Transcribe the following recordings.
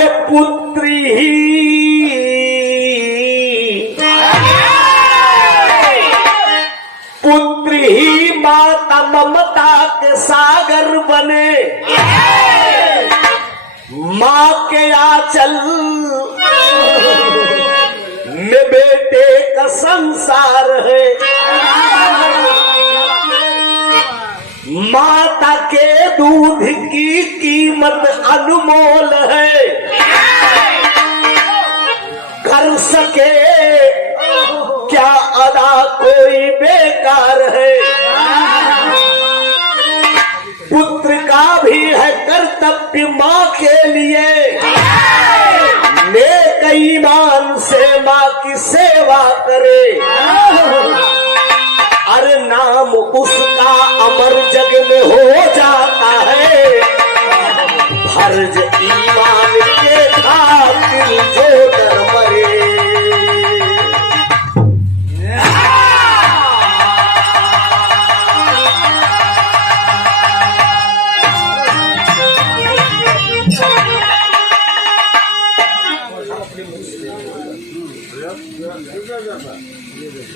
अरे पुत्री ही माता ममता के सागर बने, माँ के आंचल में बेटे का संसार है। माता के दूध की कीमत अनमोल है, कर सके क्या अदा कोई बेकार है। पुत्र का भी है कर्तव्य माँ के लिए, नेक ईमान से माँ की सेवा करे। अरे नाम उसका अमर जग में हो जाता है, फर्ज ईमान के खातिर जो डर मरे।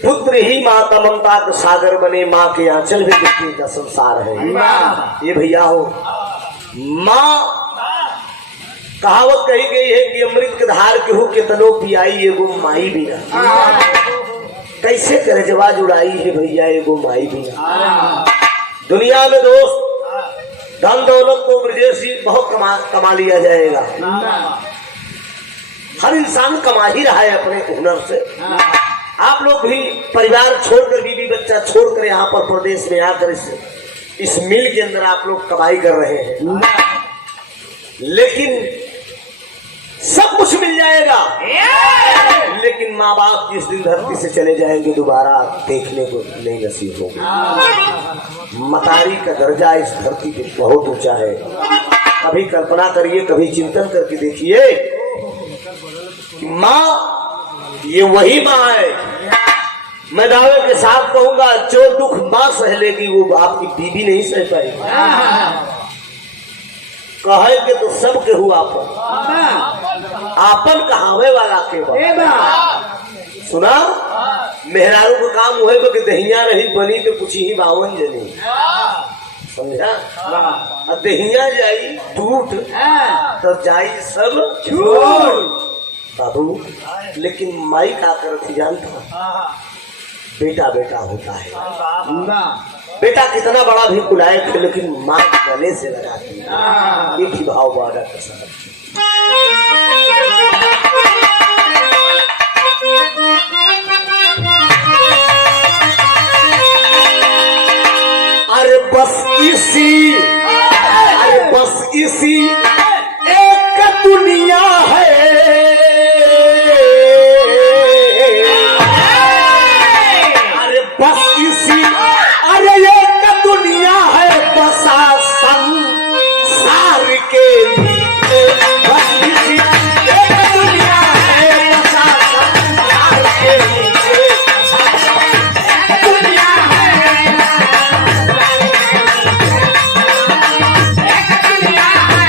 पुत्र ही माता ममता का सागर बने, माँ के आंचल में बेटे का संसार है। ये भैया हो, माँ कहावत कही गई है कि अमृत के धार के हो कितनो पियाई एगो माई बिना। कैसे करजवा जुड़ाई है भैया एगो माई बिना। दुनिया में दोस्त धन दौलत को ब्रजेशी बहुत कमा लिया जाएगा। हर इंसान कमा ही रहा है अपने हुनर से। आप लोग भी परिवार छोड़कर, बीवी बच्चा छोड़कर यहाँ पर प्रदेश में आकर इस मिल के अंदर आप लोग कमाई कर रहे हैं, लेकिन सब कुछ मिल जाएगा, लेकिन माँ बाप जिस दिन धरती से चले जाएंगे दोबारा देखने को नहीं नसीब होगा। मतारी का दर्जा इस धरती पे बहुत ऊंचा है। कभी कल्पना करिए, कभी चिंतन करके देखिए कि माँ ये वही माँ है। मैं दावे के साथ कहूंगा, जो दुख माँ सह लेगी वो आपकी बीवी नहीं सह पाएगी। कहे के तो सब के हुआ आपन कहावे वाला के सुना। मेहरारू को काम हुए कि दहिया रही बनी तो कुछ ही बावन जनी, समझा। दहिया जाई टूट तो जाई सब छूट बाबू। लेकिन माई का करती जानता, बेटा बेटा होता है। बेटा कितना बड़ा भी कुलाए थे, लेकिन माँ गले से लगाती है। एक ही भाव बाड़ा का साथ। अरे बस इसी एक दुनिया है, बस इसी अरे एक दुनिया है, बसा संसार के नीचे। बस इसी एक दुनिया है, बसा संसार के नीचे। दुनिया है, एक दुनिया है,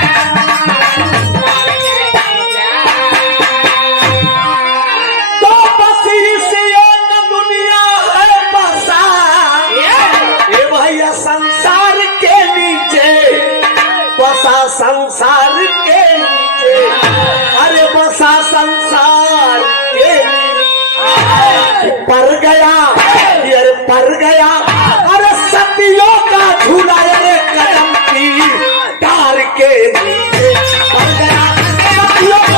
तो बस इसी एक दुनिया है, बसा ये भैया संसार के नीचे, बसा संसार के नीचे। अरे बसा संसार के नीचे पर गया, अरे पर गया। अरे सतियों का झूला अरे कदम की डार के नीचे पर गया, सतियों का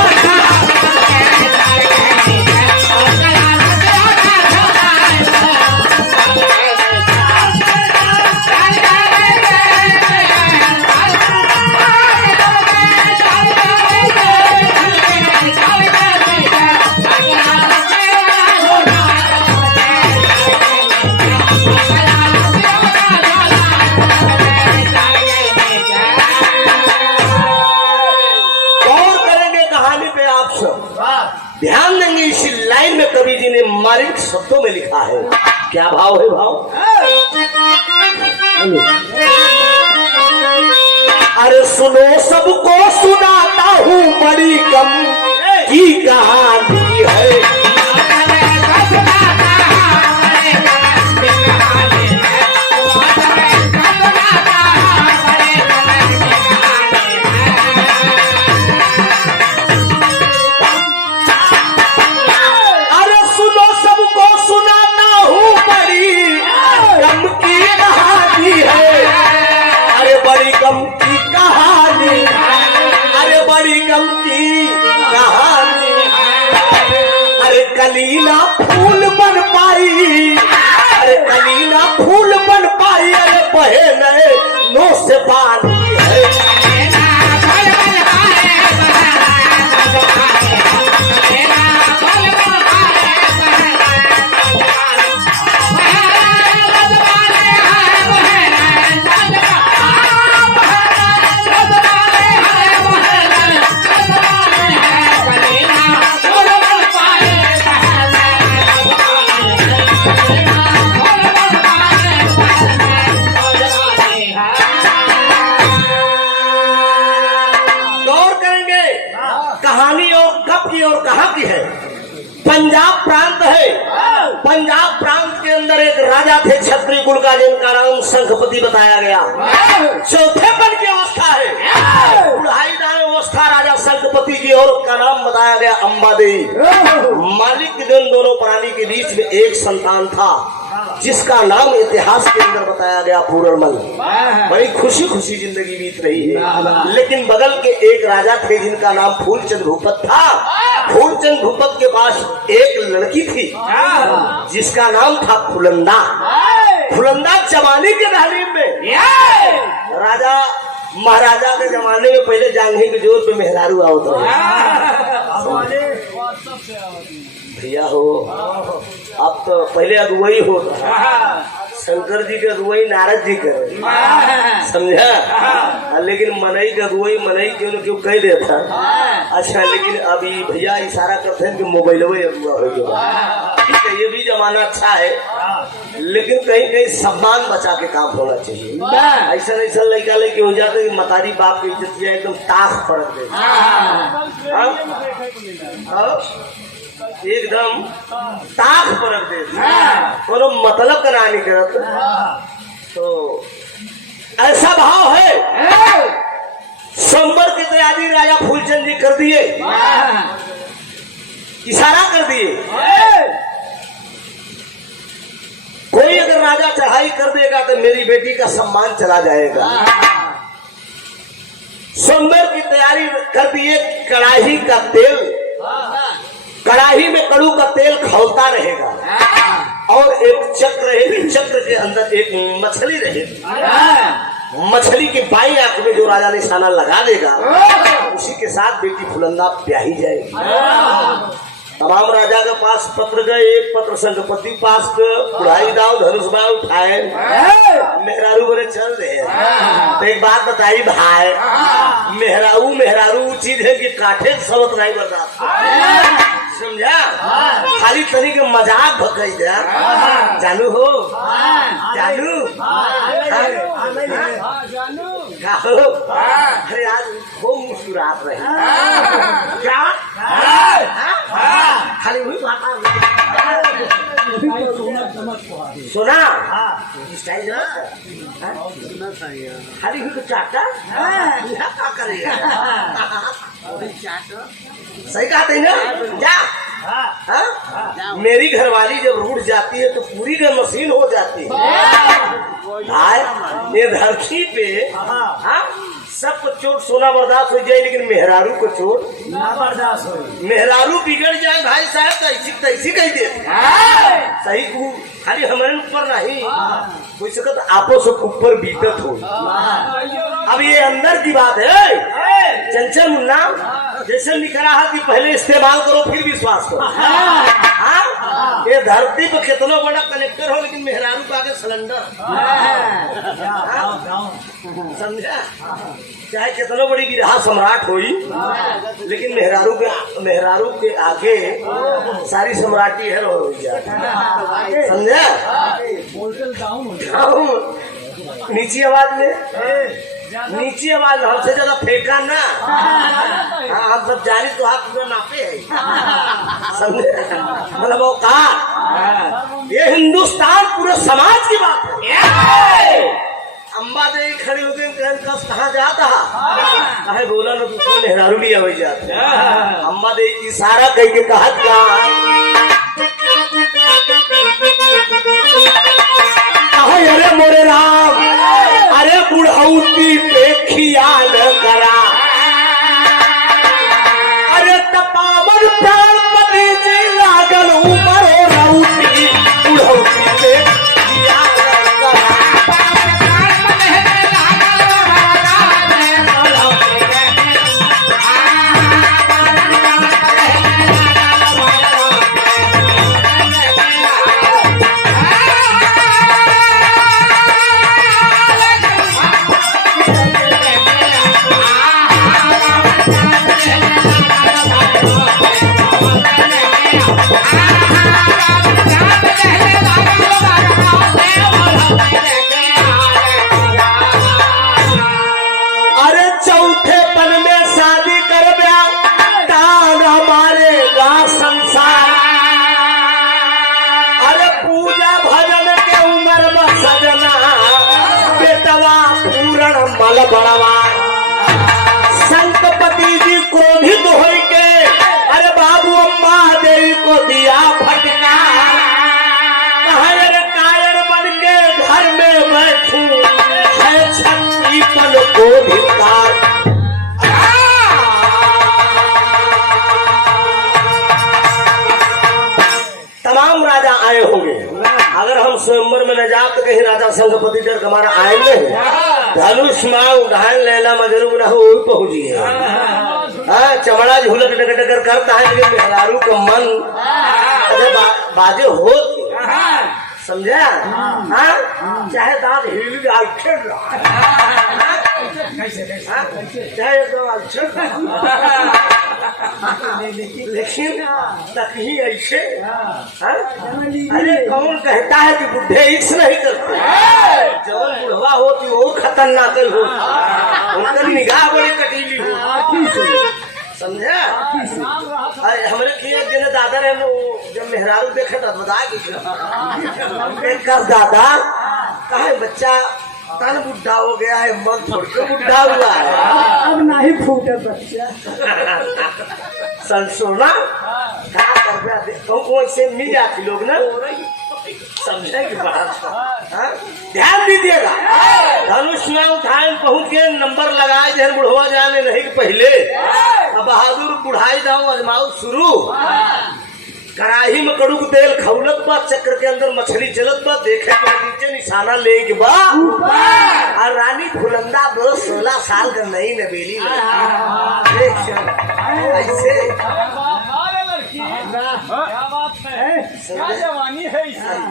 ध्यान देंगे। इसी लाइन में कवि जी ने मार्मिक शब्दों में लिखा है। क्या भाव है? भाव अरे सुनो सबको सुनाता हूँ बड़ी की कहानी है। अरे सुनो सबको सुनाना हूँ बड़ी गम की कहानी है। अरे बड़ी गम की कहानी, अरे बड़ी गम की कहानी। अरे कलीना फूल बन पाई, अरे कलीना फूल बन पाई, अरे बहे नए नो से पानी है। कहानी और कब की और कहां की है? पंजाब प्रांत है। पंजाब प्रांत के अंदर एक राजा थे क्षत्रिय कुल का, जिनका नाम शंखपति बताया गया। चौथेपन की अवस्था है, बुढ़ाई दान अवस्था राजा शंखपति की, और का नाम बताया गया अंबादेवी। मालिक के दिन दोनों प्राणी के बीच में एक संतान था, जिसका नाम इतिहास के अंदर बताया गया पूरनमल। बड़ी खुशी खुशी जिंदगी बीत रही है। लेकिन बगल के एक राजा थे जिनका नाम फूलचंद भूपत था। फूलचंद भूपत के पास एक लड़की थी जिसका नाम था फुलंदा। फुलंदा जवानी के तालीम में, राजा महाराजा के जमाने में पहले जांघे के जोर पे मेहरारू आवत रहे। भैया हो, अब तो पहले अगुवई होता, शंकर जी के अगुवई नारद जी करे, समझा। लेकिन मनई के अगुवई मनई क्यों न क्यों कह देता। अच्छा, लेकिन अभी भैया इशारा करते हैं कि मोबाइल अगुआ हो गया। ठीक है, ये भी जमाना अच्छा है, लेकिन कहीं कहीं सम्मान बचा के काम होना चाहिए। ऐसा ऐसा लड़का लड़की हो जाते कि मतारी बाप की इज्जत एकदम ताक फर्क दे, एकदम ताक परख दे, कोनो मतलब का ना नहीं करत। तो ऐसा भाव है। संबर की तैयारी राजा फूलचंद जी कर दिए, इशारा कर दिए। कोई अगर राजा चढ़ाई कर देगा तो मेरी बेटी का सम्मान चला जाएगा। संबर की तैयारी कर दिए। कड़ाही का तेल, कड़ाही में कड़ू का तेल खौलता रहेगा, और एक चक्र रहेगी, चक्र के अंदर एक मछली रहेगी। मछली के बाई आंख में जो राजा निशाना लगा देगा, उसी के साथ बेटी फुलंदा ब्याही जाएगी। तमाम राजा के पास पत्र गए। एक पत्र शंखपति पास बुढ़ाई दाव धनुष बाण उठाए, मेहरारू बोले चल रहे हैं। तो एक बात बताई भाई, मेहरारू मेहरारू चीज है कि काठे सबक नहीं बर्दाश्त, समझा। खाली तनी के मजाक भकाई दे, जानू हो, जानू अरे आज खूब मुस्कुरात रहे क्या? खाली वही बात सुना स्टाइल खाली हुई तो चाटा क्या करेगा? सही कहते हैं ना। जा मेरी घरवाली जब रूठ जाती है तो पूरी घर मशीन हो जाती है। ये धरती पे सबको चोट सोना बर्दाश्त हो जाए, लेकिन मेहरारू को चोट ना बर्दाश्त हो। मेहरारू बिगड़ जाए भाई साहब, ऐसी तैसी कह दे सही को खाली हमारे ऊपर नहीं कोई सकत आपो से ऊपर बीतत हो। अब ये अंदर की बात है। चंचल मुन्ना जैसे निकराहा की पहले इस्तेमाल करो फिर विश्वास करो। ये धरती पे कितना बड़ा कलेक्टर हो, लेकिन मेहरारू का आगे सिलेंडर, समझा। चाहे कितना बड़ी विरहा सम्राट हुई, लेकिन मेहरारू के आगे सारी सम्राटी है हो जाए, समझा। नीची आवाज में नीचे आवाज हमसे ज्यादा फेंका ना। हाँ हम सब जानी तो हाथ पूरा नापे है, समझे? मतलब वो कहा ये हिंदुस्तान पूरे समाज की बात है। अम्बा देवी खड़ी हो गई, कहाँ जाता है बोला ना दूसरे मेहरारू लिया हो जाते। अम्बा देवी इशारा कह के कहा अरे मोरे राम, अरे बुढ़ौती पे खियाल करा, अरे तपावन प्राण पति जी लागल उमर रौती, बुढ़ौती पे खियाल करा। संतपति जी क्रोधित हो के अरे बाबू अम्बा देवी को दिया फटका, अरे कायर बन के घर में बैठू है छठी पल को धिक्कार। तमाम राजा आए होंगे, अगर हम स्वयंवर में न जाए तो कहीं राजा संगपति डर हमारा आए में धनुष माँ उठान लेना मजरू ना हो पहुंचिए। हाँ चमड़ा झूलक डगर करता है लेकिन मेहरारू का मन बाजे हो समझा। हाँ चाहे दांत हिल चाहे लेकिन तकही ऐसे। अरे कौन कहता है कि बुढ़े इक्स नहीं करते, जब बुढ़वा होती वो खतरनाक हो, उनकी निगाह बड़ी कटीली हो, समझा। हमारे किए दादा ने जब मेहरारू देखा था बता दादा कहा बच्चा तन बुढ़ा हो गया है, मन छोड़ के बुढ़ा हुआ है, अब नहीं फूटे बच्चा। सोना क्या कर ऐसे मिल जाती लोग ना, समझेगी बात। ध्यान दीजिएगा, धनुष में उठाए पहुंच के नंबर लगाए जहन बुढ़वा जाने नहीं के पहले अब बहादुर बुढ़ाई दाऊ अजमाऊ शुरू। कड़ाही में कड़ू तेल खौलत बा, चक्र के अंदर मछली चलत बा, देखे के नीचे निशाना ले के बा, और रानी फुलंदा 16 साल का नई नबेली ऐसे क्या बात है, क्या जवानी है एकदम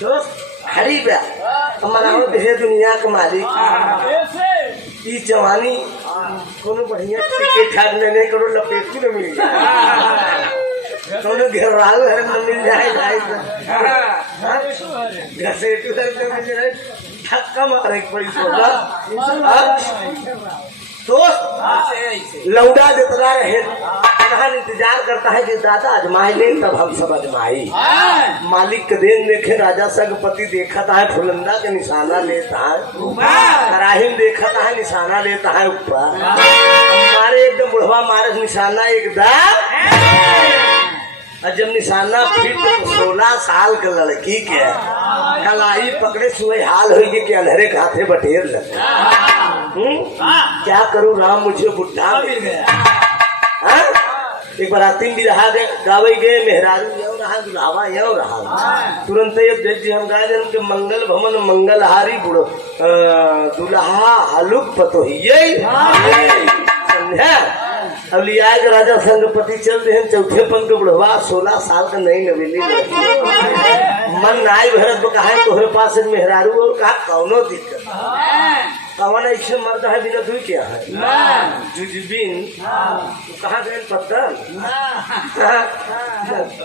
दोस्त हरी बा मनाओ है दुनिया का मालिक। ई जवानी कोनो बढ़िया ठीक ठाक नहीं करो लपेटू न मिल जाए, कोनो घेराव घर में मिल जाए घसेटू घर में मिल जाए, धक्का मारे पड़ी दोस्त। लौड़ा जितना रहे इंतजार करता है कि दादा अजमाए ले, तब हम सब अजमाई। मालिक के दिन देखे राजा संगपति देखा है फुलंदा के निशाना लेता है, कराही में देखा है निशाना लेता है ऊपर, हमारे एकदम बुढ़वा मारे निशाना एकदम, और जब निशाना फिट तो 16 साल के लड़की के कलाई पकड़े सुई हाल हो गई कि अंधेरे के हाथे बटेर लगे। क्या करूं राम मुझे बुढ़ा मिल गया। एक बार आतिम भी रहा गए गावे गए मेहरारू यो रहा दुल्हावा यो रहा, तुरंत ये हम गाय जन्म के मंगल भवन मंगलहारी बुढ़ो दुल्हा हलुक पतोहिये समझा। अब लिया के राजा संगपति चल रहे हैं, चौथे पन के बुढ़वा 16 साल का नई नवेली मन नाई भरत को कहा तोहरे पास मेहरारू और कहा कौनो दिक्कत कौन ऐसे मर्द है बिना दुई क्या है जुजबिन कहाँ गए पत्थर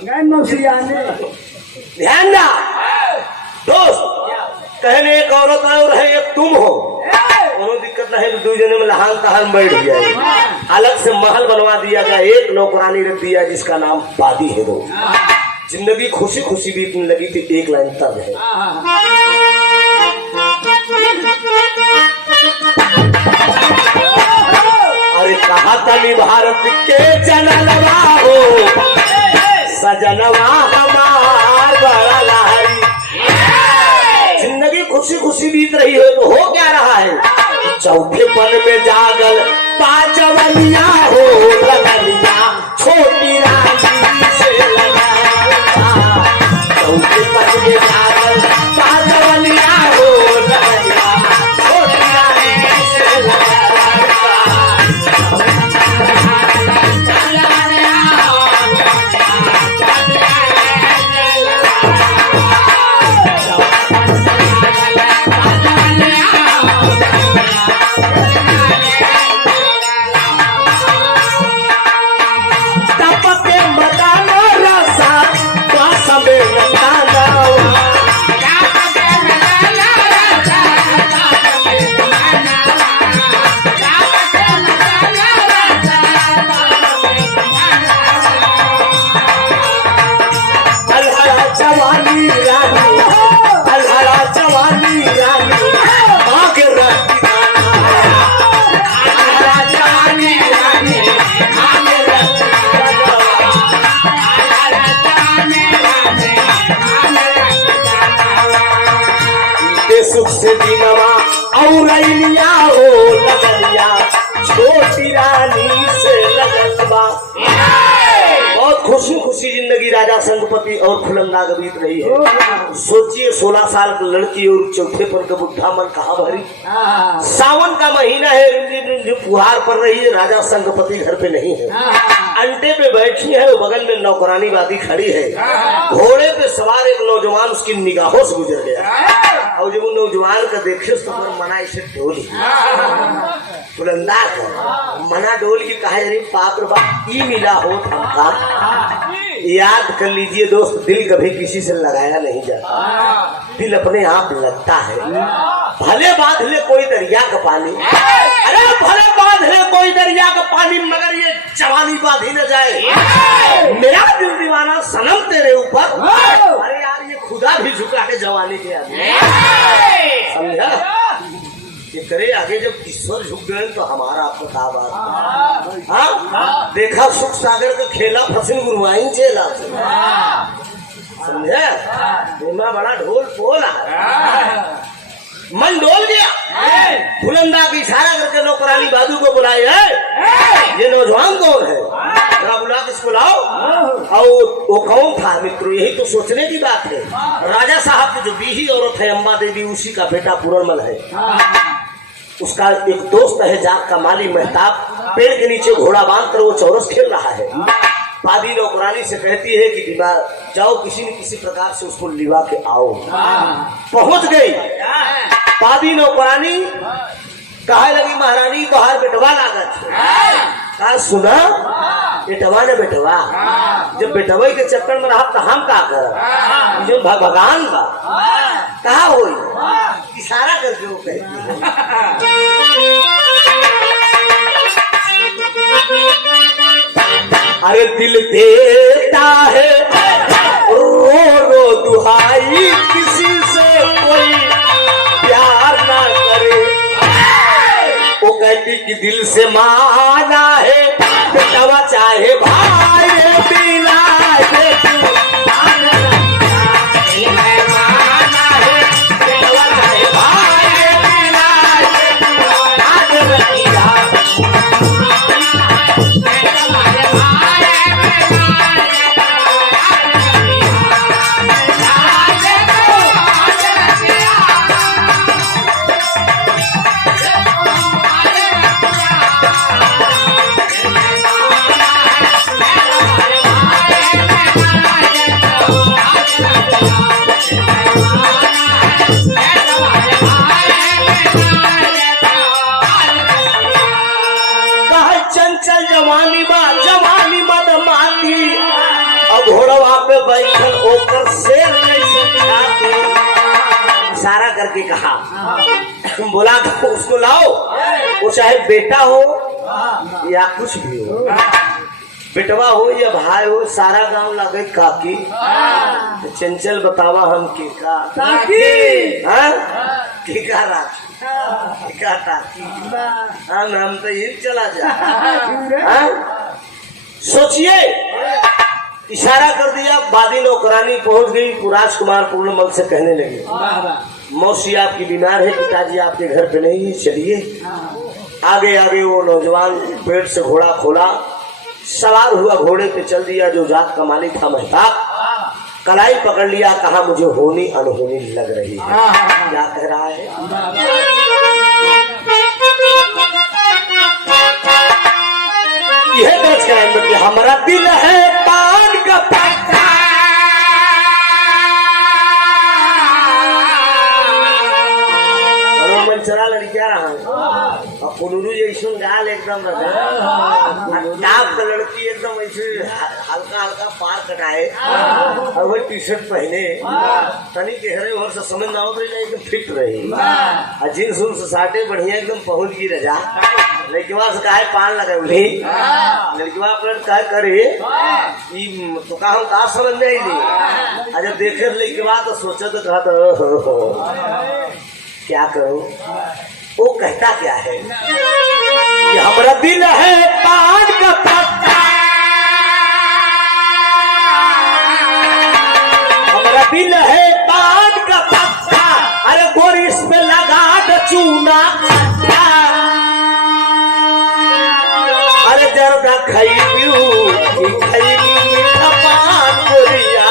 गए नौसियाने ध्यान ना दोस्त, कहने एक औरत है और है एक तुम हो, कोनो दिक्कत नहीं, दो जने में लहान तहान बैठ गया। अलग से महल बनवा दिया गया, एक नौकरानी रख दिया जिसका नाम पादी है। दो जिंदगी खुशी खुशी बीतने लगी थी। एक लाइन तब है, अरे कहा तली भारत के जनलवा हो, सजनवा हमार बड़ा लहरी। जिंदगी खुशी खुशी बीत रही है तो हो क्या रहा है, चौथे पन में जागल पांचवलिया हो, लगलिया छोटी रानी से लगा। चौथे पन में जागल पांचवलिया हो, लगलिया छोटी रानी से लगा। सुख से दिनवा और हो, लगलिया छोटी रानी से लगलबा। बहुत खुशी खुशी जिंदगी राजा संगपति और खुलंदा बीत रही है। सोचिए 16 साल की लड़की और चौथे पर का बुढ़ा मन कहाँ भरी। सावन का महीना है, रिमझिम फुहार पड़ रही है। राजा संगपति घर पे नहीं है, अंटे पे बैठी है, बगल में नौकरानी वादी खड़ी है। घोड़े पे सवार एक नौजवान उसकी निगाहों से गुजर गया और जब उन नौजवान का देखे तो मना इसे डोली बुलंदा कर मना डोल की कहा, अरे बाप रे बाप ई मिला हो था। याद कर लीजिए दोस्त, दिल कभी किसी से लगाया नहीं जाता, दिल अपने आप लगता है। भले बांध ले कोई दरिया का पानी, अरे भले बांध ले कोई दरिया का पानी, मगर ये जवानी बांधी न जाए। मेरा दिल दीवाना सनम तेरे ऊपर, अरे यार ये खुदा भी झुका के जवानी के आगे, समझा। ये करे आगे जब ईश्वर झुक गए तो हमारा आपका बात। हाँ देखा सुख सागर का खेला, फसिल गुरुआई चेला, समझे। बड़ा ढोल पोल मन डोल गया। बुलंदा की इशारा करके नौकरानी बादू को बुलाए, ये नौजवान कौन है, बुला के इसको लाओ। और वो कौन था मित्रों, यही तो सोचने की बात है। राजा साहब की जो बीही औरत है अम्बा देवी, उसी का बेटा पूरनमल है। उसका एक दोस्त है जाग का माली मेहताब, पेड़ के नीचे घोड़ा बांध कर वो चौरस खेल रहा है। पादी नौकरानी से कहती है कि जाओ किसी न किसी प्रकार से उसको लिवा के आओ। पहुंच गई पादी नौकरानी, कहा लगी महारानी तोहार बेटवा लागत। कहा सुना बेटवा ने बेटवा, जब बेटवा के चक्कर में रहा तो हम का कर, जो भगवान बा कहा हो, इशारा करके वो कहती है। अरे दिल देता है रो रो दुहाई, किसी से कोई प्यार ना करे। वो कहती कि दिल से माना है बेटवा चाहे भाई बिना बैठल ओकर से करके कहा, बोला उसको लाओ, वो चाहे बेटा हो या कुछ भी हो, बेटवा हो या भाई हो, सारा गांव लगे काकी। तो चंचल बतावा हम के का हाँ? के का राखी के का ताकी हम तो ये चला जा। हाँ? सोचिए, इशारा कर दिया, बादी नौकरानी पहुंच गई। राजकुमार पूर्णमल से कहने लगे, मौसी आपकी बीमार है, पिताजी आपके घर पे नहीं है, चलिए। आगे आगे वो नौजवान पेट से घोड़ा खोला, सवार हुआ, घोड़े पे चल दिया। जो जात का मालिक था मेहताब, कलाई पकड़ लिया, कहा मुझे होनी अनहोनी लग रही है। क्या कह रहा है? यह दर्ज करेंगे कि हमारा दिल है पान का पत्ता, मंचरा लड़किया रहा पुनरू जैसन गाल एकदम टाप का लड़की एकदम ऐसे हल्का हल्का पार कटाए और वही टी शर्ट पहने, तनी गहरे और से समझ ना हो तो एकदम फिट रही, और जींस उन्स साटे बढ़िया एकदम पहुंच गई रजा। लड़कीवा से कहा पान लगाई, लड़कीवा अपने कहा करे तो कहा हम कहा समझ में आई। अजब देखे लड़कीवा तो सोचा तो कहा तो क्या करूं। वो कहता क्या है कि हमारा दिल है पान का पत्ता, हमारा दिल है पान का पत्ता, अरे गोरी इसमें लगा दो चूना, अरे जरदा खैबू मीठा पान गोरिया।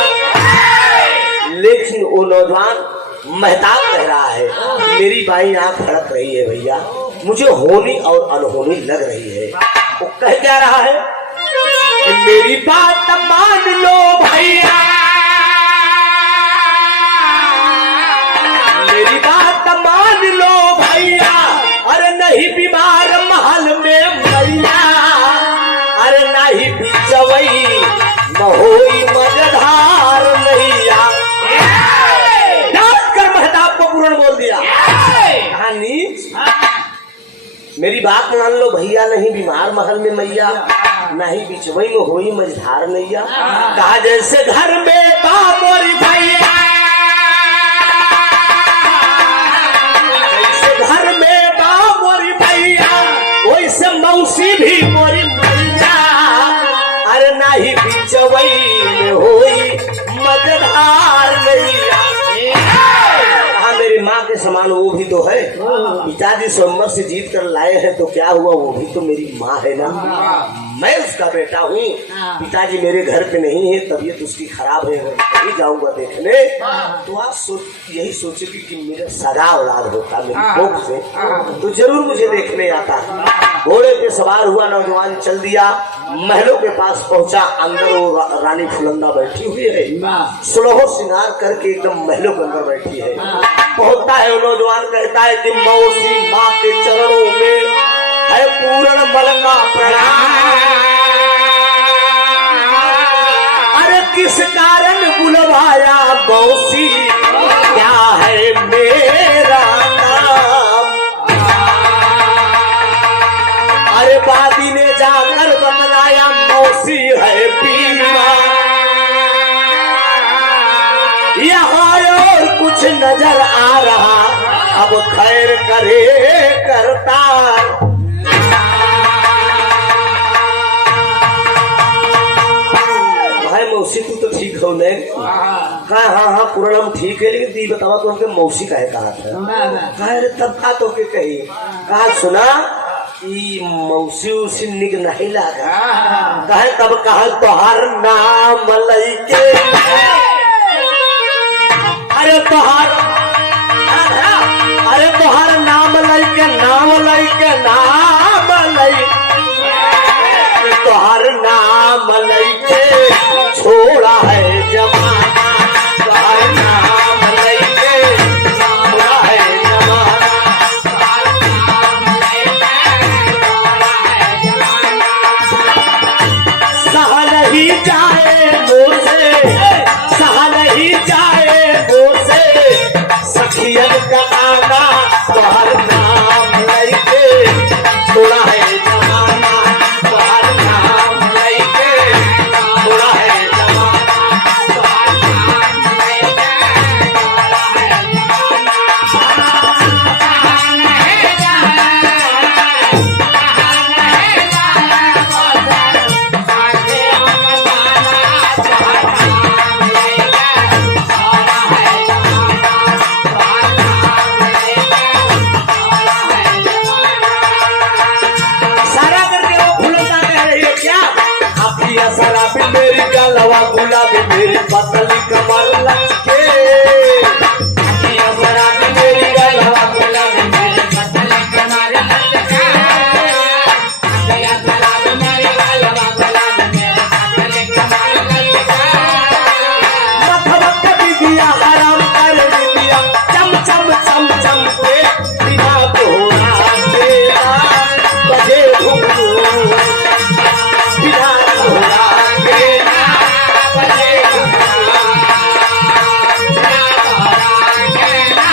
लेकिन वो नौजवान मेहताब कह रहा है, मेरी बाई आंख फड़क रही है भैया, मुझे होनी और अनहोनी लग रही है। वो कह क्या रहा है कि मेरी बात मान लो भैया, मेरी बात मान लो भैया, अरे नहीं बीमार महल में भैया, अरे नहीं बिचवई महोई मजधार नैया। पूर्ण बोल दिया, कहा नीच, मेरी बात मान लो भैया, नहीं बीमार महल में मैया, नहीं बिचवई में होई मझधार नैया। कहा जैसे घर में बाबोरी भैया, जैसे घर में बाबोरी भैया, वैसे मौसी भी मोरी भैया, अरे नहीं बिचवई में होई मझधार नैया। मेरी माँ के समान वो भी तो है, पिताजी स्वयंवर से जीत कर लाए हैं तो क्या हुआ, वो भी तो मेरी माँ है ना, मैं उसका बेटा हूँ। पिताजी मेरे घर पे नहीं है, तबीयत उसकी खराब है, नहीं जाऊंगा देखने। तो आप यही सोचेगी कि मेरा सगा औलाद होता मेरी कोख से तो जरूर मुझे देखने आता। घोड़े पे सवार हुआ नौजवान, चल दिया, महलों के पास पहुंचा। अंदर वो रानी फुलंदा बैठी हुई है, सुलहो श्रृंगार करके एकदम महलों के अंदर बैठी है। पहुंचता है वो नौजवान, कहता है कि मौसी माँ के चरणों में है पूर्ण बल का प्रणाम, अरे किस कारण बुलवाया मौसी, क्या है मेरा नाम। अरे बादी ने जाकर बतलाया मौसी है बीमार, यहाँ और कुछ नजर आ रहा, अब खैर करे करतार। भाई मौसी तू तो ठीक हो नहीं? कहा हाँ पूरा हम ठीक है, लेकिन दी बतावा तो हमके मौसी का है कहा था। कहा तब का तो के कही, कहा सुना कि मौसी उसी निक नहीं लगा। कहे तब कहा तोहार नाम लइके, अरे तोहार नाम लइके नाम लइके नाम लइके, तोहार नाम लइके छोड़ा है जमाना, तोहार नाम लइके छोड़ा है जमाना, सहा नहीं जाए मुझसे, सहा नहीं जाए मुझसे, सखियन का गलवा गुलाबी मेरी पतली कमर लचके अखियां शराबी मेरी गलवा गुलाबी मेरी पतली कमर लचके अखियां शराबी मेरी गलवा गुलाबी मेरी पतली कमर लचके मथवा कभी दिया हराम कर दिया चम चम चम चम के बिना तोरा तेरा बजे घुंघरू बिना तोरा तेरा बजे घुंघरू बिना तोरा तेरा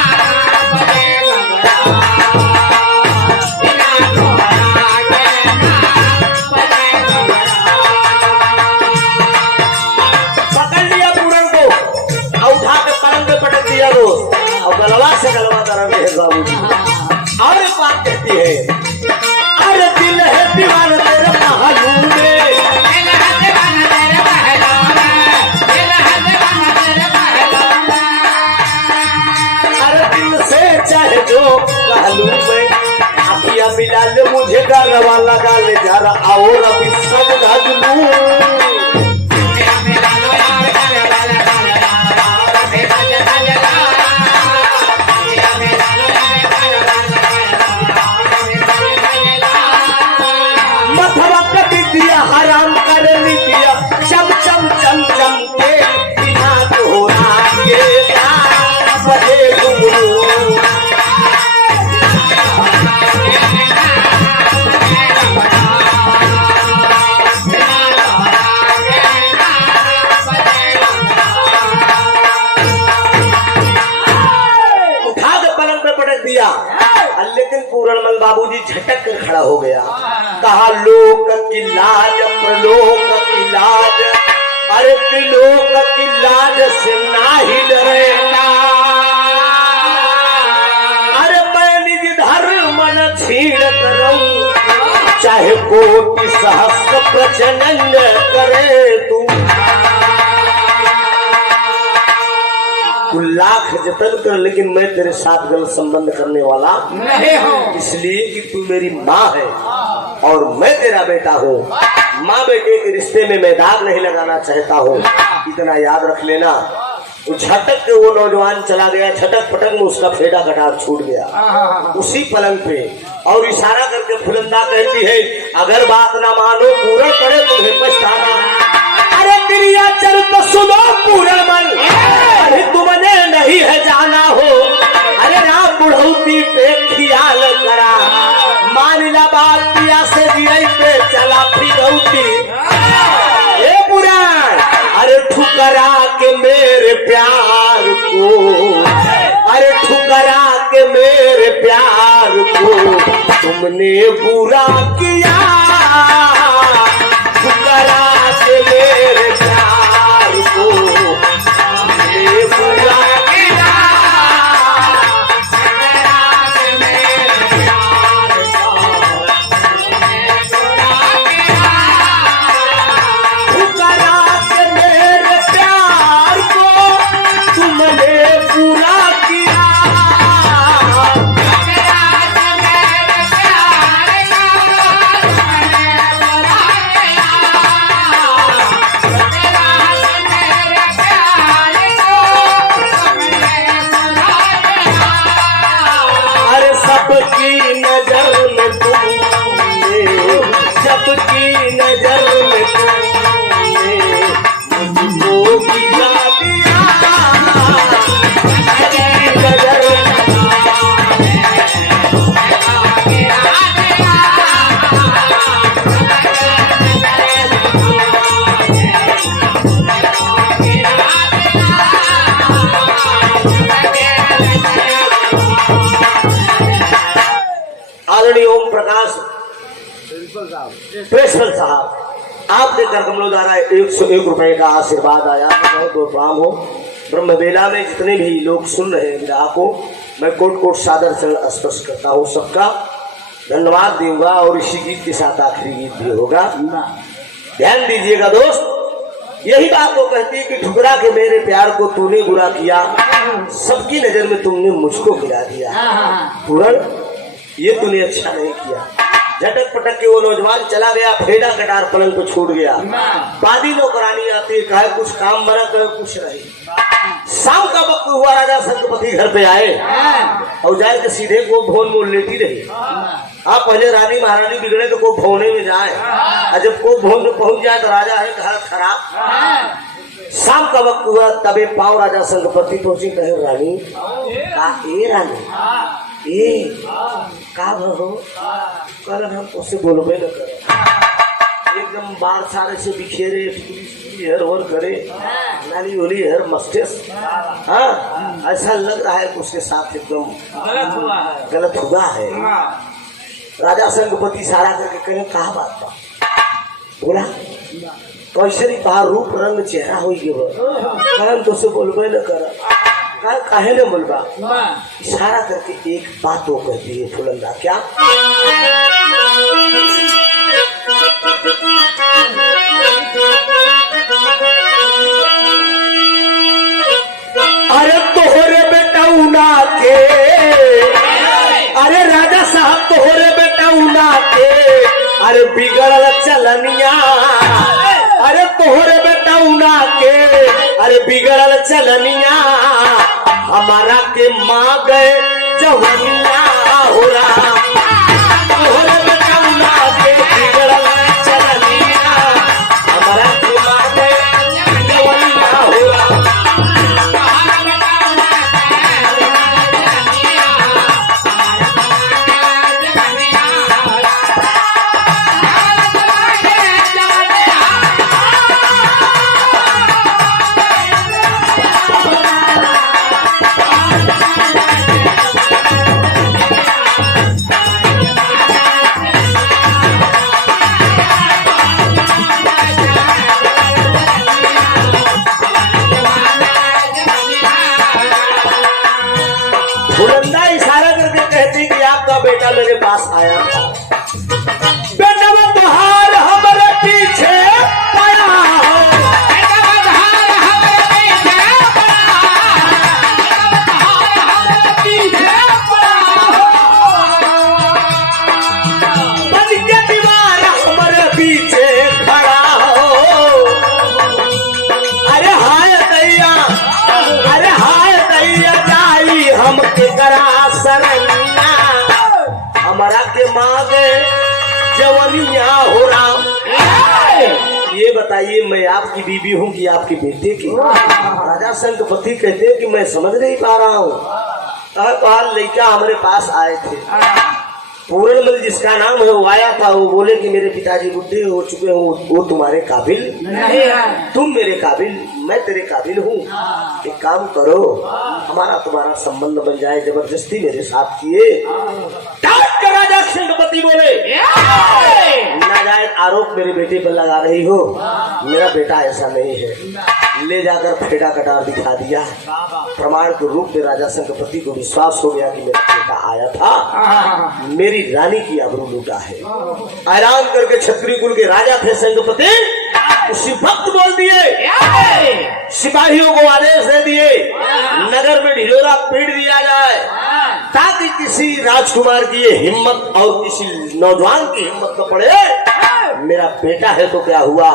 बजे घुंघरू बिना तोरा तेरा बजे घुंघरू। पकड़ लिया पूरन को और उठा के पलंग पे पटक दिया वो और गलवा से गलवा करा मेरे बाबूजी। और एक बात कहती है अरे दिल है दीवाना तेरे पहलू में दिल है दीवाना तेरे पहलू में दिल है दीवाना तेरे पहलू में अरे दिल से चाहे जो पहलू में आखियां मिला ले मुझे गरवा लगा ले जरा और अभी सब धज लूं मथवा कभी दिया हराम कर दिया चम चम चम चम के बिना तोरा के बजे घुंघरू उठा के पलंग पे पटक दिया। लेकिन पूरणमल बाबूजी झटक कर खड़ा हो गया। कहा लोक की लाज प्रलोक की लाज अरे त्रिलोक की लाज से नाही डरेगा अरे मैं निज धर्म न छीण करूं चाहे कोटि सहस्र प्रचंड करे तू लाख जतन कर लेकिन मैं तेरे साथ गलत संबंध करने वाला नहीं हूँ इसलिए कि तू मेरी माँ है और मैं तेरा बेटा हूँ। माँ बेटे के रिश्ते में मैं दाग नहीं लगाना चाहता हूँ इतना याद रख लेना। झटक के वो नौजवान चला गया झटक पटक में उसका फेटा कटार छूट गया उसी पलंग पे और इशारा करके फुलंदा कहती है अगर बात ना मानो पूरा पड़े तुम्हें पछताना अरे क्रिया चल तो सुनो पूरणमल अभी तुमने नहीं है जाना हो अरे राम बुढ़ौती पे ख्याल करा मानिला बात पिया से दिए पे चला फिरौती ए पुराण अरे ठुकरा के मेरे प्यार को अरे ठुकरा के मेरे प्यार को तुमने बुरा किया ठुकरा के मेरे प्यार को तुमने बुरा किया ठुकरा के मेरे प्यार को तुमने बुरा किया ठुकरा के मेरे प्यार को तुमने बुरा किया अरे सबकी नजर में तुमने सबकी नजर में तुमने मुझको गिरा दिया सबकी नजर में आदरणीय ओम प्रकाश प्रिंसिपल साहब आपके कर कमलों द्वारा 101 रुपए का आशीर्वाद आया बहुत बहुत प्रणाम हो। ब्रह्मबेला में जितने भी लोग सुन रहे हैं विदा को मैं कोट कोट सादर से स्पर्श करता हूँ सबका धन्यवाद दूंगा और इसी गीत के साथ आखिरी गीत भी होगा। ध्यान दीजिएगा दोस्त यही बात वो कहती है कि ठुकरा के मेरे प्यार को तूने बुरा किया सबकी नजर में तुमने मुझको गिरा दिया पूरण ये तूने अच्छा नहीं किया झटक पटक के वो नौजवान चला गया, फेडा कटार पलंग पे छूट गया। बादी नौकरानी आती, कहे कुछ काम बना, कहे कुछ नहीं। शाम का वक्त हुआ, राजा संगपति घर पे आए और जाए के सीधे को भवन में लेटी रही। आप पहले रानी महारानी बिगड़े तो को भवने में जाए, और जब को भवन में पहुंच जाए तो राजा है घर खराब। शाम का वक्त हुआ, तबे पाँव राजा संगपति पहुंची, कहे रानी का ए रानी ए का भो कल हम उससे बोलबे न करे, एकदम बाल सारे से बिखेरे, हर और करे, नाली होली हर मस्तेस। हाँ, ऐसा लग रहा है कि उसके साथ एकदम गलत हुआ है। राजा संगपति सारा करके कहे कहा बात बा, बोला कैसे नहीं कहा, रूप रंग चेहरा हो गया, तो से बोलबे न कर, काहे न बोलबा। इशारा करके एक बात वो कहती है फुलंदा, क्या? अरे तोहरे बेटा उना के, अरे राजा साहब तोहरे बेटा उना के, अरे बिगड़ल चलनिया, अरे तोहरे बेटा उना के, अरे बिगड़ल चलनिया, हमारा के माँ गए जवनिया हो रहा, तोहरे बेटा उना के बिगड़ल चलनिया, हमारा के माँ गए जवनिया हो रहा। फुलंदा इशारा करके कहती कि आपका बेटा मेरे पास आया था, बेटा वो तुहार हमारे पीछे पड़ा हो, बेटा वो तुहार हमारे पीछे पड़ा हो, बन के दीवार हमारे पीछे खड़ा हो। अरे हाय दैया, अरे हाय दैया जाई हम के करा सरनिया, हमारा के मांगे जवनिया हो राम। ये बताइए मैं आपकी बीबी हूँ कि आपकी बेटे की? राजा संगपति कहते हैं कि मैं समझ नहीं पा रहा हूँ। कहा लड़का हमारे पास आए थे, पूरणमल जिसका नाम है वो आया था, वो बोले कि मेरे पिताजी बुढ़े हो चुके हो, वो तुम्हारे काबिल नहीं है, तुम मेरे काबिल, मैं तेरे काबिल हूँ। एक काम करो, हमारा तुम्हारा संबंध बन जाए। जबरदस्ती मेरे साथ किए। राजा संगपति बोले नाजायज आरोप मेरे बेटे पर लगा रही हो, मेरा बेटा ऐसा नहीं है। ले जाकर फेडा कटार दिखा दिया। प्रमाण के रूप में राजा संगपति को विश्वास हो गया कि मेरा बेटा आया था, मेरी रानी की आबरू लूटा है। ऐलान करके क्षत्रिय कुल के राजा थे संगपति, उसी वक्त बोल दिए, सिपाहियों को आदेश दे दिए नगर में ढिढोरा पीट दिया जाए, ताकि किसी राजकुमार की ये हिम्मत और किसी नौजवान की हिम्मत न पड़े। मेरा बेटा है तो क्या हुआ,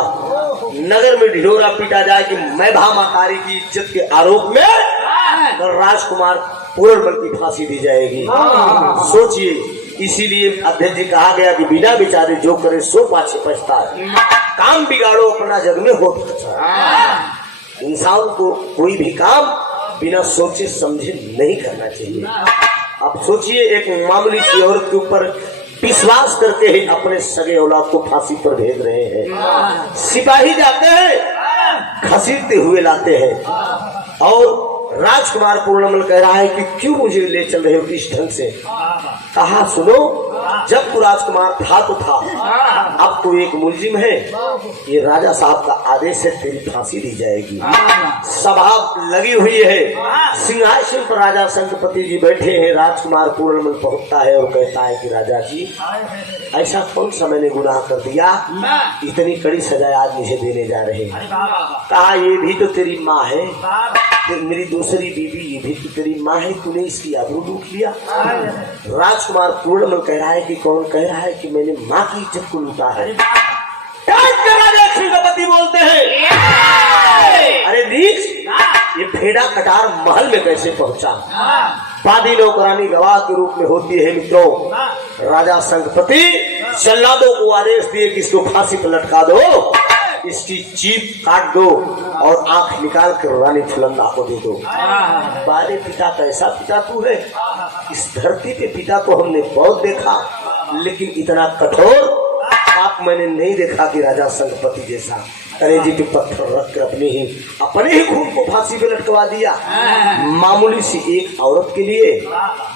नगर में ढिढोरा पीटा जाए कि मैं भामाकारी की इज्जत के आरोप में राजकुमार पूरणमल की फांसी दी जाएगी। सोचिए, इसीलिए अध्यक्ष जी कहा गया कि बिना विचारे जो करे सो पाछे पछताए। काम बिगाड़ो अपना जग में हो। इंसान को कोई भी काम बिना सोचे समझे नहीं करना चाहिए। आप सोचिए, एक मामूली सी औरत के ऊपर विश्वास करके ही अपने सगे औलाद को फांसी पर भेज रहे हैं। सिपाही जाते हैं, घसीटते हुए लाते हैं, और राजकुमार पूर्णमल कह रहा है कि क्यों मुझे ले चल रहे हो इस ढंग से। कहा सुनो, जब तू राजकुमार था तो था, अब तू एक मुलजिम है, ये राजा साहब का आदेश है, तेरी फांसी दी जाएगी। सभा लगी हुई है, सिंहासन पर राजा संगपति जी बैठे हैं। राजकुमार पूर्णमल पहुंचता है और कहता है कि राजा जी, ऐसा कौन सा मैंने गुनाह कर दिया, इतनी कड़ी सजा आज मुझे देने जा रहे हैं। कहा ये भी तो तेरी माँ है, मेरी दूसरी बीवी ये भी तो तेरी माँ है, तूने इसकी आबरू लूट लिया। राजकुमार पूर्णमल कह रहा है कि कौन कह रहा है कि मैंने माँ की इज्जत को लूटा है। श्रीपति बोलते हैं अरे नीच, ये भेड़ा कटार महल में कैसे पहुंचा? बादी नौकरानी गवाह के रूप में होती है मित्रों। राजा संगपति जल्लादों को आदेश दिए कि इसको फांसी पर लटका दो, इसकी जीभ काट दो और आंख निकाल कर रानी फुलंदा को दे दो। बारे पिता कैसा पिता तू है? इस धरती पे पिता को हमने बहुत देखा, लेकिन इतना कठोर आप मैंने नहीं देखा कि राजा संगपति जैसा कलेजी पे पत्थर रखकर अपने ही खून को फांसी पे लटकवा दिया। मामूली सी एक औरत के लिए।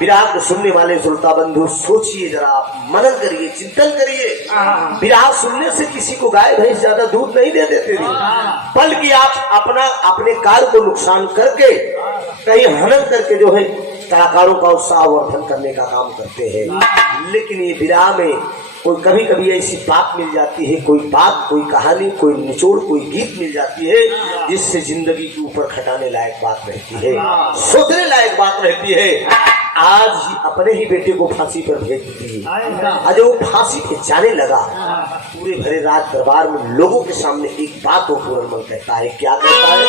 विराह को सुनने वाले श्रोता बंधु सोचिए जरा, आप मनन करिए, चिंतन करिए। विराह सुनने से किसी को गाय भैंस ज्यादा दूध नहीं दे देते, बल्कि आप अपने कार्य को नुकसान करके कहीं हनन करके जो है कलाकारों का उत्साह वर्धन करने का काम करते हैं। लेकिन ये विराह में कोई कभी कभी ऐसी बात मिल जाती है, कोई बात, कोई कहानी, कोई निचोड़, कोई गीत मिल जाती है जिससे जिंदगी के ऊपर खटाने लायक बात रहती है, सोचने लायक बात रहती है। आज ही अपने ही बेटे को फांसी पर भेज दी। आज वो फांसी पे जाने लगा, पूरे भरे राज दरबार में लोगों के सामने एक बात वो पूर्णमल कहता है। क्या कहता है?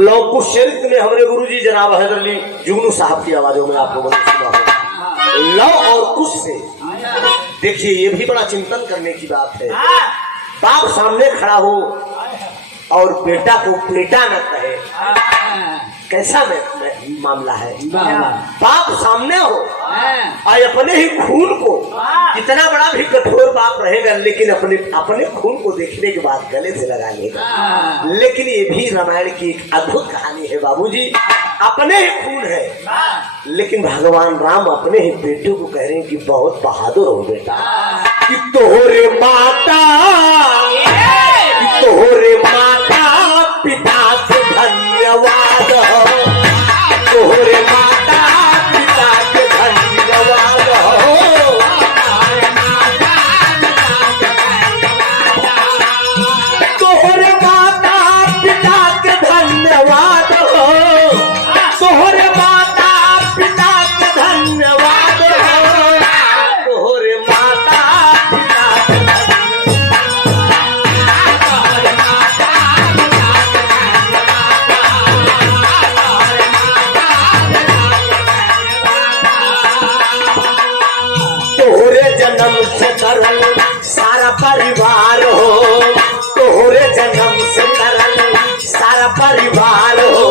लौकुश चरित्र में हमारे गुरुजी जनाब हैदर अली जुगनू साहब की आवाजों में आप लोगों ने सुना होगा। लव और कुश से देखिए, ये भी बड़ा चिंतन करने की बात है। बाप सामने खड़ा हो और बेटा को बेटा न कहे, कैसा मामला है? बाप सामने हो और अपने ही खून को, कितना बड़ा भी कठोर बाप रहेगा लेकिन अपने खून को देखने के बाद गले से लगा लेगा। लेकिन ये भी रामायण की एक अद्भुत कहानी है बाबूजी। अपने ही खून है, लेकिन भगवान राम अपने ही बेटे को कह रहे हैं कि बहुत बहादुर हो बेटा, कि तोहरे माता पिता को धन्यवाद हो, तोहरे माता पिता के धन्यवाद हो, तोहरे माता पिता के धन्यवाद हो, तोहरे माता पिता के धन्यवाद हो, तोहरे माता पिता जन्म से करल सारा परिवार हो, तोहरे जन्म से करल सारा परिवार हो,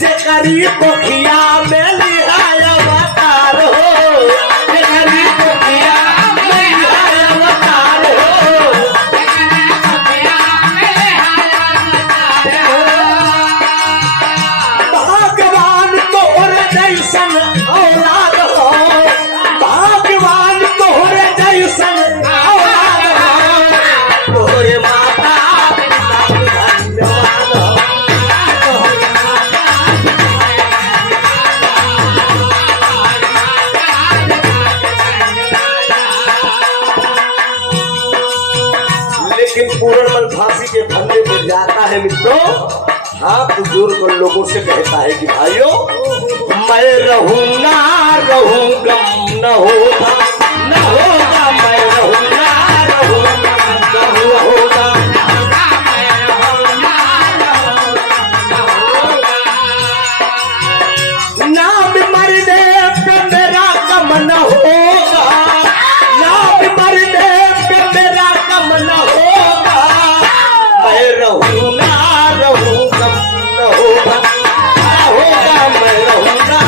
जे गरीब दुखिया में लिहाय अवतार हो, जे गरीब दुखिया में लिहाय अवतार हो, भगवान तोहरे जैसन औलाद हो, भगवान तोहरे जैसन औलाद हो, तोहरे माता पिता के धन्यवाद हो, तोहरे लेकिन पूर्णमल फांसी के फंदे पर जाता है मित्रों, हाथ जोड़ कर लोगों से कहता है कि भाइयों, मैं रहूं ना रहूं गम न होगा, न होगा, मैं रहूं ना रहूं गम न होगा, नाम मरने पे मेरा गम न होगा, नाम मरने पे मेरा गम न होगा, मैं रहूं ना रहूं गम न होगा, होगा मैं रहूं ना।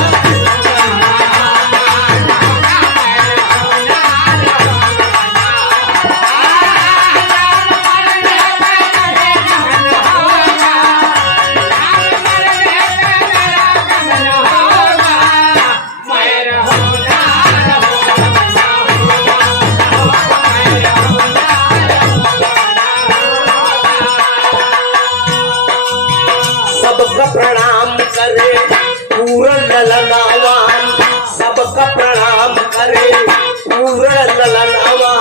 सबका प्रणाम करे पूरन ललनावान, सबका प्रणाम करे ललनवा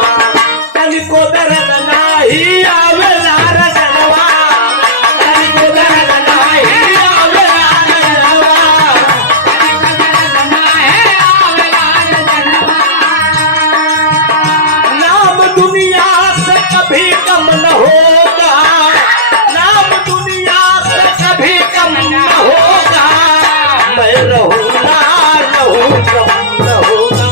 तनिको दर्द नाही आवेला रजनवा तनिको दर्द नाही आवेला रजनवा नाम दुनिया से कभी कम न होगा नाम दुनिया से कभी कम न होगा मैं रहूंगा रहूं कम न होगा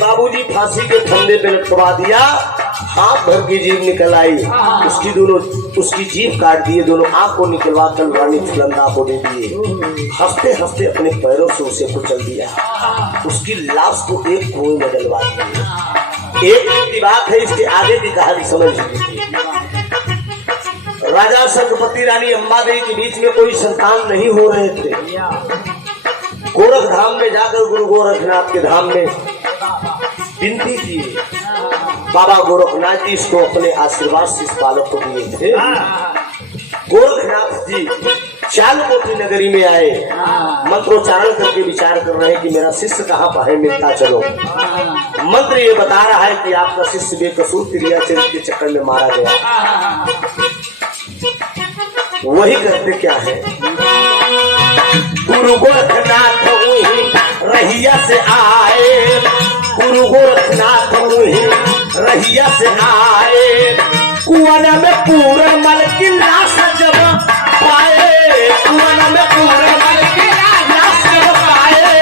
बाबूजी फांसी के फंदे पे लटकवा दिया हाथ भर की जीभ निकल आई उसकी जीभ काट दिए दोनों आंख को निकलवा कर रानी फुलंदा को दे दिए हंसते हंसते अपने पैरों से उसे कुचल दिया उसकी लाश को एक कुएं में डलवा दिया। एक की बात है इसके आगे की कहानी समझ लीजिए। राजा शंखपति रानी अंबादेवी के बीच में कोई संतान नहीं हो रहे थे। गोरख धाम में जाकर गुरु गोरखनाथ के धाम में विनती की बाबा गोरखनाथ जी इसको अपने आशीर्वाद से इस बालक को दिए थे। गोरखनाथ जी चालकोटी नगरी में आए मंत्रोच्चारण करके विचार कर रहे हैं कि मेरा शिष्य कहाँ पर है मिलता चलो। मंत्र ये बता रहा है कि आपका शिष्य बेकसूर क्रियाचरित के चक्कर में मारा गया। वही करते क्या है गुरु गोरखनाथ रहिया से आए गुरु गोरखनाथ रहिया से आए कुआं में पूरा मल की लाश जब पाए कुआं में पूरा मल की लाश जब पाए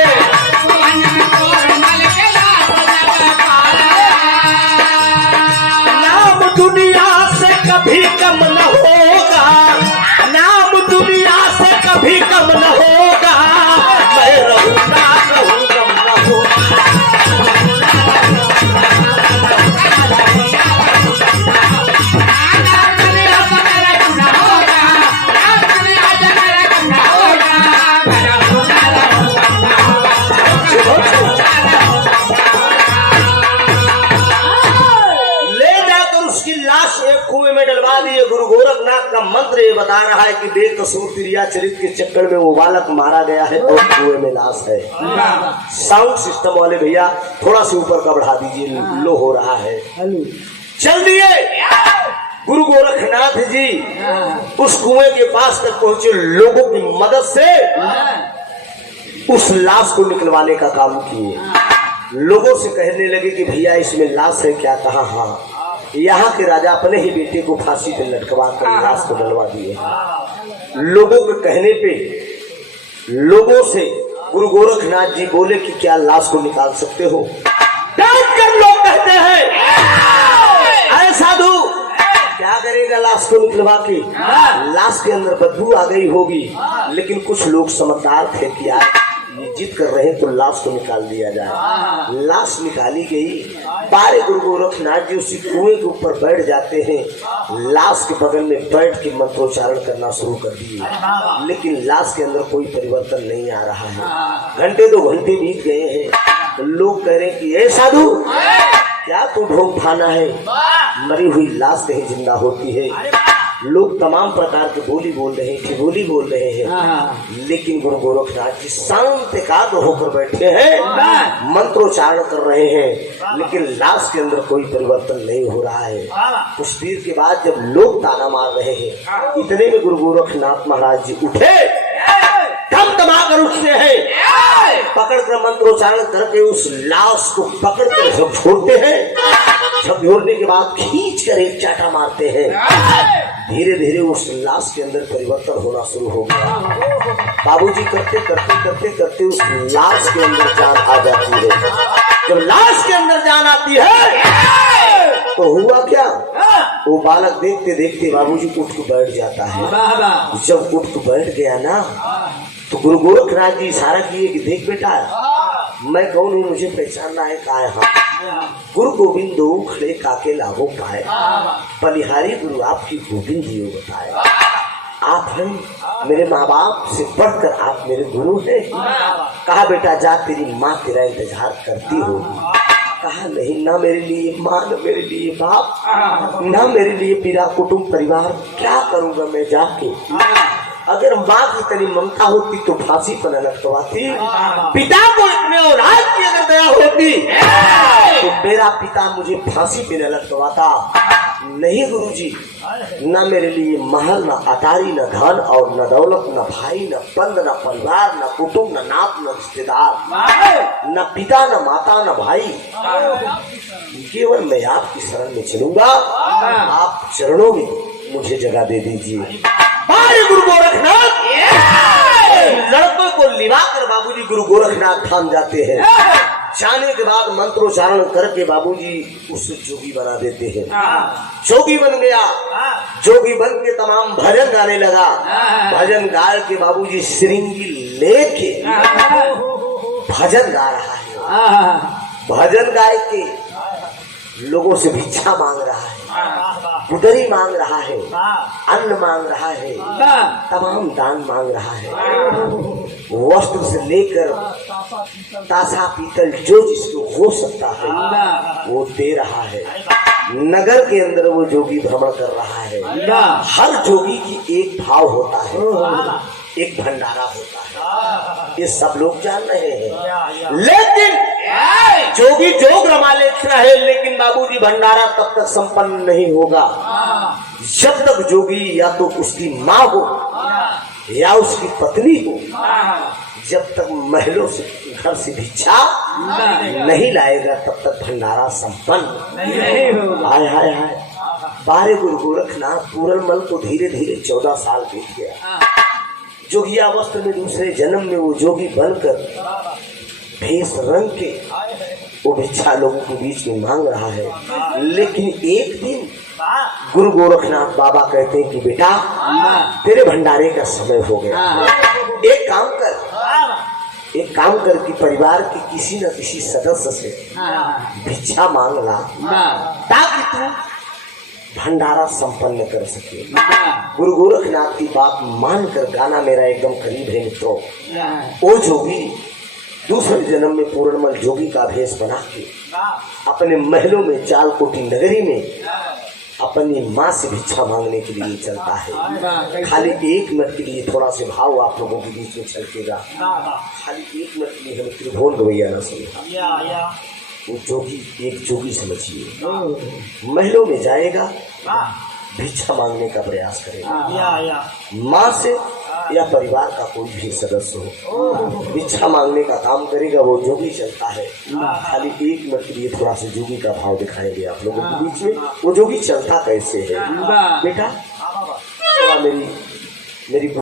नाम दुनिया से कभी कम न होगा नाम दुनिया से कभी कम न होगा मैं रहूंगा रहूं कम न होगा डलवा दिए। गुरु गोरखनाथ का मंत्र ये बता रहा है कि बेकसूर क्रियाचरित के चक्कर में वो बालक मारा गया है और कुएं में लाश है। साउंड सिस्टम वाले भैया थोड़ा सा ऊपर का बढ़ा दीजिए, लो हो रहा है। चल दिए गुरु गोरखनाथ जी उस कुएं के पास तक पहुंचे, लोगों की मदद से उस लाश को निकलवाने का काम किए। लोगों से कहने लगे कि भैया इसमें लाश है क्या? कहा हाँ। यहाँ के राजा अपने ही बेटे को फांसी पे लटकवा कर लाश को डलवा दिए। लोगों के कहने पे लोगों से गुरु गोरखनाथ जी बोले कि क्या लाश को निकाल सकते हो? डांट कर लोग कहते हैं अरे साधु क्या करेगा लाश को निकलवा के? लाश के अंदर बदबू आ गई होगी। लेकिन कुछ लोग समझदार थे कि यार ये जिद कर रहे हैं तो लाश को निकाल दिया जाए। लाश निकाली गई। पारे गुरु गोरखनाथ जी उसी कुएं के ऊपर बैठ जाते हैं। लाश के बगल में बैठ के मंत्रोच्चारण करना शुरू कर दिए, लेकिन लाश के अंदर कोई परिवर्तन नहीं आ रहा है। घंटे 2 घंटे बीत गए हैं। तो लोग कह रहे हैं कि ए साधु क्या तू ढोंग खाना है? मरी हुई लाश कहीं जिंदा होती है। लोग तमाम प्रकार की बोली बोल रहे हैं, बोली बोल रहे हैं। लेकिन गुरु गोरखनाथ जी शांत एकाग्र होकर बैठे हैं, मंत्रोच्चारण कर रहे हैं, लेकिन लाश के अंदर कोई परिवर्तन नहीं हो रहा है। कुछ देर के बाद जब लोग ताना मार रहे हैं, इतने में गुरु गोरखनाथ महाराज जी उठे, धमधमा कर उठते हैं, पकड़ कर मंत्रोच्चारण करके उस लाश को पकड़ कर झकझोरते हैं। झकझोरने के बाद खींच कर एक चाटा मारते हैं। धीरे धीरे उस लाश के अंदर परिवर्तन होना शुरू हो गया। बाबूजी करते करते करते करते उस लाश के अंदर जान आ जाती है। जब लाश के अंदर जान आती है तो हुआ क्या? वो बालक देखते देखते बाबूजी उठ के बैठ जाता है। जब उठ के बैठ गया ना तो गुरु गोरखनाथ जी इशारा किए कि देख बेटा मैं कौन हूँ, मुझे पहचानना है। कहा है हाँ। गुरु गोविंदो खड़े काके लाभो पाए। बलिहारी गुरु आपकी गोविंद जी को बताए, आप हैं मेरे माँ बाप से बढ़कर आप मेरे गुरु हैं। कहा बेटा जा, तेरी माँ तेरा इंतजार करती होगी। कहा नहीं, ना मेरे लिए माँ, ना मेरे लिए बाप, ना मेरे लिए मेरा कुटुंब परिवार, क्या करूँगा मैं जाके। अगर माँ की तनी ममता होती तो फांसी पर न लटकवाती, पिता को इतने औलाद की अगर दया होती तो मेरा पिता मुझे फांसी पे न लटकवाता। नहीं गुरुजी, न मेरे लिए महल, न अटारी, न धन और न दौलत, न भाई, न बंद, न परिवार, न कुटुंब, न नात, न रिश्तेदार, न पिता, न माता, न भाई। केवल मैं आपकी शरण में चलूंगा, आप चरणों में मुझे जगह दे दीजिए। गुरु गोरखनाथ लड़कों को लिवा कर बाबूजी गुरु गोरखनाथ धाम जाते हैं। जाने के बाद मंत्रोच्चारण करके बाबूजी उस जोगी बना देते हैं। जोगी बन गया, जोगी बन के तमाम भजन गाने लगा। भजन गा के बाबूजी श्रृंगी लेके भजन गा रहा है। भजन गाय के लोगों से भिक्षा मांग रहा है, उदरी मांग रहा है, अन्न मांग रहा है, तमाम दान मांग रहा है। वस्त्र से लेकर तासा पीतल जो जिसको हो सकता है वो दे रहा है। नगर के अंदर वो जोगी भ्रमण कर रहा है। हर जोगी की एक भाव होता है, एक भंडारा होता है, ये सब लोग जान रहे हैं। लेकिन जोगी जोग रमा लेता है, लेकिन बाबूजी भंडारा तब तक संपन्न नहीं होगा जब तक जोगी या तो उसकी माँ हो या उसकी पत्नी हो, जब तक महलों से घर से भिक्षा नहीं लाएगा तब तक भंडारा संपन्न नहीं होगा। हाय हाय हाय, बारे गुरु गोरखनाथ पूरनमल को धीरे धीरे 14 साल बीत गया। जोगिया वस्त्र में दूसरे जन्म में वो जोगी बनकर भेष रंग के वो भिक्षा लोगों के बीच में मांग रहा है। लेकिन एक दिन गुरु गोरखनाथ बाबा कहते हैं कि बेटा तेरे भंडारे का समय हो गया, एक काम कर कि परिवार के किसी न किसी सदस्य से भिक्षा मांग ला ताकि तू भंडारा संपन्न कर सके। गुरु गोरखनाथ की बात मानकर, गाना मेरा एकदम करीब है मित्रों, वो जोगी दूसरे जन्म में पूर्णमल जोगी का भेष बना के अपने महलों में चालकोटी नगरी में अपनी माँ से भिक्षा मांगने के लिए चलता है। खाली 1 मिनट के लिए थोड़ा से भाव आप लोगों के बीच में छलकेगा। खाली 1 मिनट के लिए हमें त्रिभुवन गवैया न समझा, वो जोगी एक जोगी समझिए, महलों में जाएगा, भिक्षा मांगने का प्रयास करेगा। माँ से या परिवार का कोई भी सदस्य हो, भिक्षा मांगने का काम करेगा, वो जोगी चलता है। खाली 1 मिनट के लिए थोड़ा सा जोगी का भाव दिखाएंगे आप लोगों के बीच में। वो जोगी चलता कैसे है बेटा, मेरी